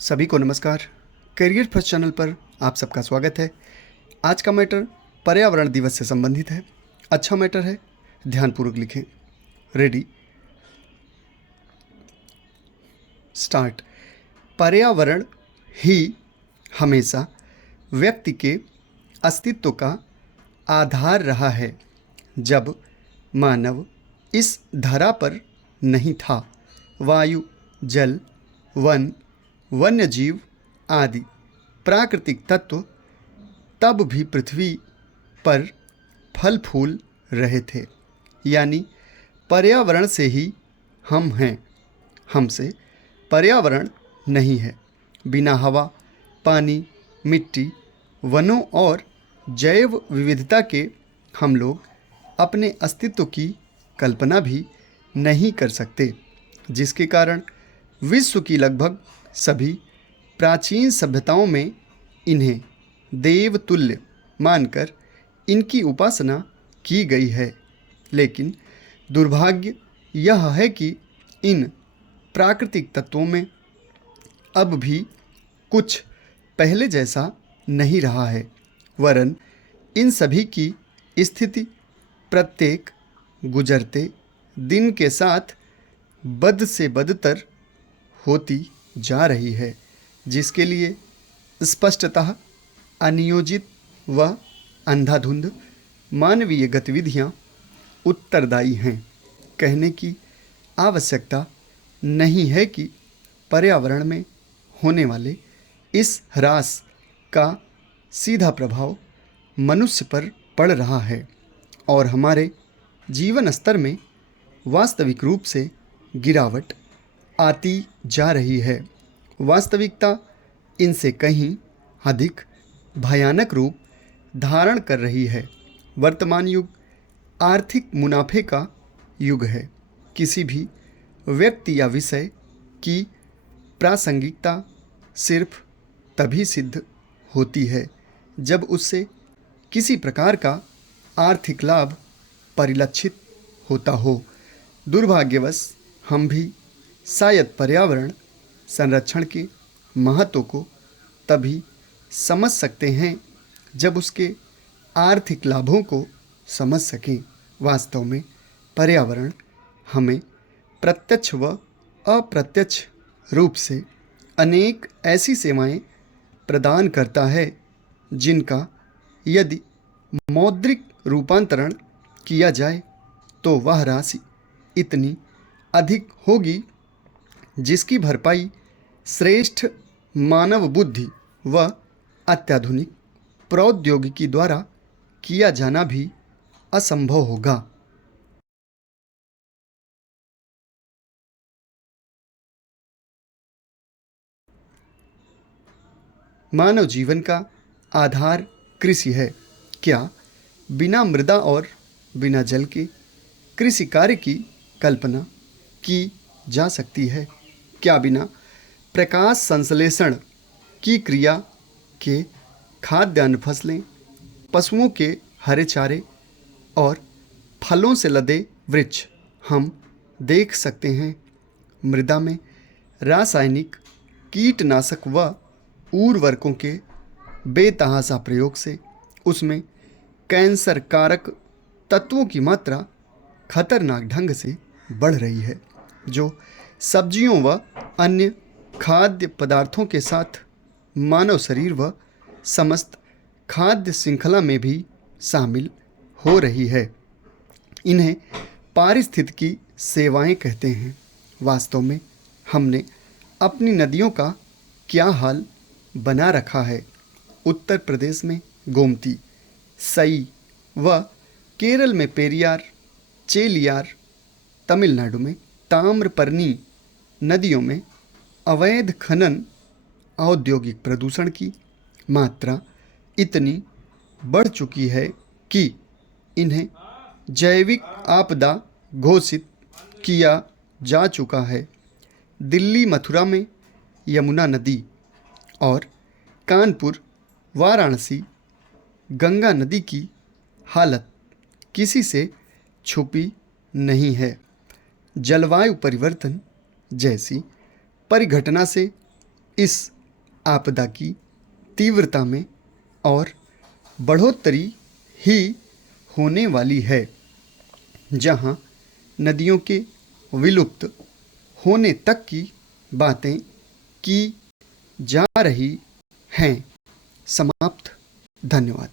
सभी को नमस्कार। करियर फर्स्ट चैनल पर आप सबका स्वागत है। आज का मैटर पर्यावरण दिवस से संबंधित है। अच्छा मैटर है, ध्यानपूर्वक लिखें। Ready, start. पर्यावरण ही हमेशा व्यक्ति के अस्तित्व का आधार रहा है। जब मानव इस धरा पर नहीं था, वायु, जल, वन, वन्यजीव आदि प्राकृतिक तत्व तब भी पृथ्वी पर फल फूल रहे थे। यानी पर्यावरण से ही हम हैं, हमसे पर्यावरण नहीं है। बिना हवा, पानी, मिट्टी, वनों और जैव विविधता के हम लोग अपने अस्तित्व की कल्पना भी नहीं कर सकते, जिसके कारण विश्व की लगभग सभी प्राचीन सभ्यताओं में इन्हें देवतुल्य मानकर इनकी उपासना की गई है। लेकिन दुर्भाग्य यह है कि इन प्राकृतिक तत्वों में अब भी कुछ पहले जैसा नहीं रहा है, वरन इन सभी की स्थिति प्रत्येक गुजरते दिन के साथ बद से बदतर होती जा रही है, जिसके लिए स्पष्टतः अनियोजित व अंधाधुंध मानवीय गतिविधियां उत्तरदायी हैं। कहने की आवश्यकता नहीं है कि पर्यावरण में होने वाले इस ह्रास का सीधा प्रभाव मनुष्य पर पड़ रहा है और हमारे जीवन स्तर में वास्तविक रूप से गिरावट आती जा रही है। वास्तविकता इनसे कहीं अधिक भयानक रूप धारण कर रही है। वर्तमान युग आर्थिक मुनाफे का युग है। किसी भी व्यक्ति या विषय की प्रासंगिकता सिर्फ तभी सिद्ध होती है जब उससे किसी प्रकार का आर्थिक लाभ परिलक्षित होता हो। दुर्भाग्यवश हम भी शायद पर्यावरण संरक्षण के महत्व को तभी समझ सकते हैं जब उसके आर्थिक लाभों को समझ सकें। वास्तव में पर्यावरण हमें प्रत्यक्ष व अप्रत्यक्ष रूप से अनेक ऐसी सेवाएं प्रदान करता है जिनका यदि मौद्रिक रूपांतरण किया जाए तो वह राशि इतनी अधिक होगी जिसकी भरपाई श्रेष्ठ मानव बुद्धि व अत्याधुनिक प्रौद्योगिकी द्वारा किया जाना भी असंभव होगा। मानव जीवन का आधार कृषि है। क्या बिना मृदा और बिना जल के कृषि कार्य की कल्पना की जा सकती है? क्या बिना प्रकाश संश्लेषण की क्रिया के खाद्यान्न फसलें, पशुओं के हरे चारे और फलों से लदे वृक्ष हम देख सकते हैं? मृदा में रासायनिक कीटनाशक व उर्वरकों के बेतहाशा प्रयोग से उसमें कैंसर कारक तत्वों की मात्रा खतरनाक ढंग से बढ़ रही है, जो सब्जियों व अन्य खाद्य पदार्थों के साथ मानव शरीर व समस्त खाद्य श्रृंखला में भी शामिल हो रही है। इन्हें पारिस्थितिकी सेवाएं कहते हैं। वास्तव में हमने अपनी नदियों का क्या हाल बना रखा है। उत्तर प्रदेश में गोमती, सई व केरल में पेरियार, चेलियार, तमिलनाडु में ताम्रपर्णी नदियों में अवैध खनन, औद्योगिक प्रदूषण की मात्रा इतनी बढ़ चुकी है कि इन्हें जैविक आपदा घोषित किया जा चुका है। दिल्ली मथुरा में यमुना नदी और कानपुर वाराणसी गंगा नदी की हालत किसी से छुपी नहीं है। जलवायु परिवर्तन जैसी परिघटना से इस आपदा की तीव्रता में और बढ़ोतरी ही होने वाली है, जहां नदियों के विलुप्त होने तक की बातें की जा रही हैं। समाप्त। धन्यवाद।